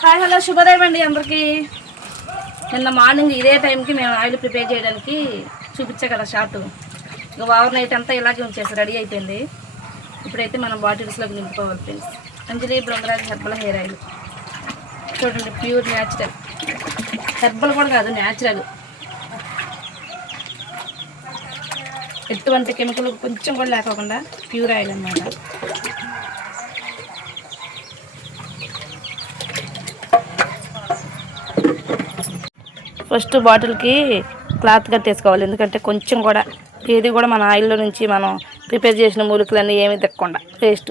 Hi hello శుభోదయం అండి అందరికీ. నిన్న మార్నింగ్ ఇదే టైంకి మేము ఆయిల్ ప్రిపేర్ చేయడానికి చూపించా కదా షార్ట్. ఇంకా ఓవర్ నైట్ అంతా ఇలాగే ఉంచేసి రెడీ అయిపోయింది. ఇప్పుడైతే మనం బాటిల్స్లోకి నింపుకోవాలి ఫ్రెండ్స్. అంజలి బృంగరాజ్ హెర్బల్ హెయిర్ ఆయిల్ చూడండి, ప్యూర్ న్యాచురల్. హెర్బల్ కూడా కాదు, న్యాచురల్. ఎటువంటి కెమికల్ కొంచెం కూడా లేకోకుండా ప్యూర్ ఆయిల్ అన్నమాట. ఫస్ట్ బాటిల్కి క్లాత్ కట్టేసుకోవాలి, ఎందుకంటే కొంచెం కూడా ఏది కూడా మన ఆయిల్లో నుంచి మనం ప్రిపేర్ చేసిన మూలికలన్నీ ఏమీ తెక్కకుండా వేస్ట్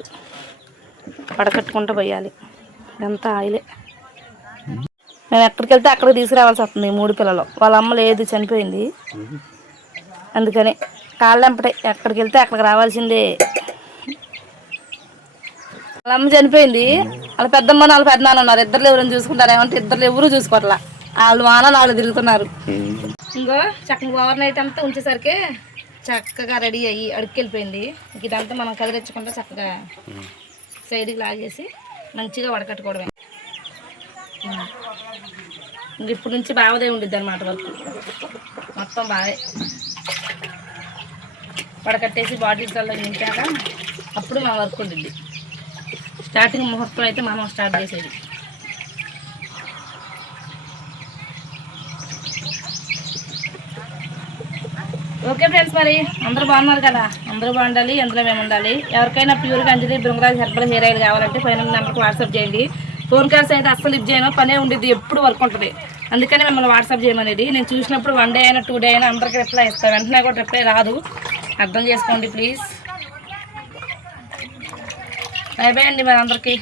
పడకట్టుకుంటూ పోయాలి. ఇదంతా ఆయిలే. మేము ఎక్కడికి వెళ్తే అక్కడికి తీసుకురావాల్సి వస్తుంది. 3 పిల్లలు, వాళ్ళ అమ్మ లేదు, చనిపోయింది. అందుకని కాళ్ళెంపటే ఎక్కడికి వెళ్తే అక్కడికి రావాల్సిందే. వాళ్ళ అమ్మ చనిపోయింది, వాళ్ళ పెద్దమ్మ వాళ్ళ పెద్దనాన్న ఉన్నారు. ఇద్దరు ఎవరైనా చూసుకుంటారు ఏమంటే ఇద్దరు ఎవరు చూసుకోవట్లా. వాళ్ళు వాళ్ళు తిరుగుతున్నారు. ఇంకో చక్కగా ఓవర్ నైట్ అంతా ఉంచేసరికి చక్కగా రెడీ అయ్యి అడుక్కెళ్ళిపోయింది. ఇదంతా మనం కదిలించకుండా చక్కగా సైడ్కి లాగేసి మంచిగా వడకట్టుకోవడమే. ఇంక ఇప్పుడు నుంచి బావదే ఉండిద్ది అనమాట. వర్క్ మొత్తం బావే వడకట్టేసి బాటిల్స్లో నింపాక అప్పుడు మన వర్క్ ఉండిద్ది. స్టార్టింగ్ ముహూర్తం అయితే మనం స్టార్ట్ చేసేది. ఓకే ఫ్రెండ్స్, మరి అందరూ బాగున్నారు కదా? అందరూ బాగుండాలి, అందులో మేము ఉండాలి. ఎవరికైనా ప్యూర్గా అంజలి బృంగరాజ్ హెర్బల్ హెయిర్ ఆయిల్ కావాలంటే పైన నెంబర్కి వాట్సాప్ చేయండి. ఫోన్ కాల్స్ అయితే అస్సలు లిఫ్ట్ చేయను, పనే ఉండిద్ది, ఎప్పుడు వర్క్ ఉంటుంది. అందుకని మిమ్మల్ని వాట్సాప్ చేయమనేది. నేను చూసినప్పుడు 1 డే అయినా 2 డే అయినా అందరికీ రిప్లై ఇస్తాను. వెంటనే కూడా రిప్లై రాదు, అర్థం చేసుకోండి ప్లీజ్. బై బై అండి మరి అందరికీ.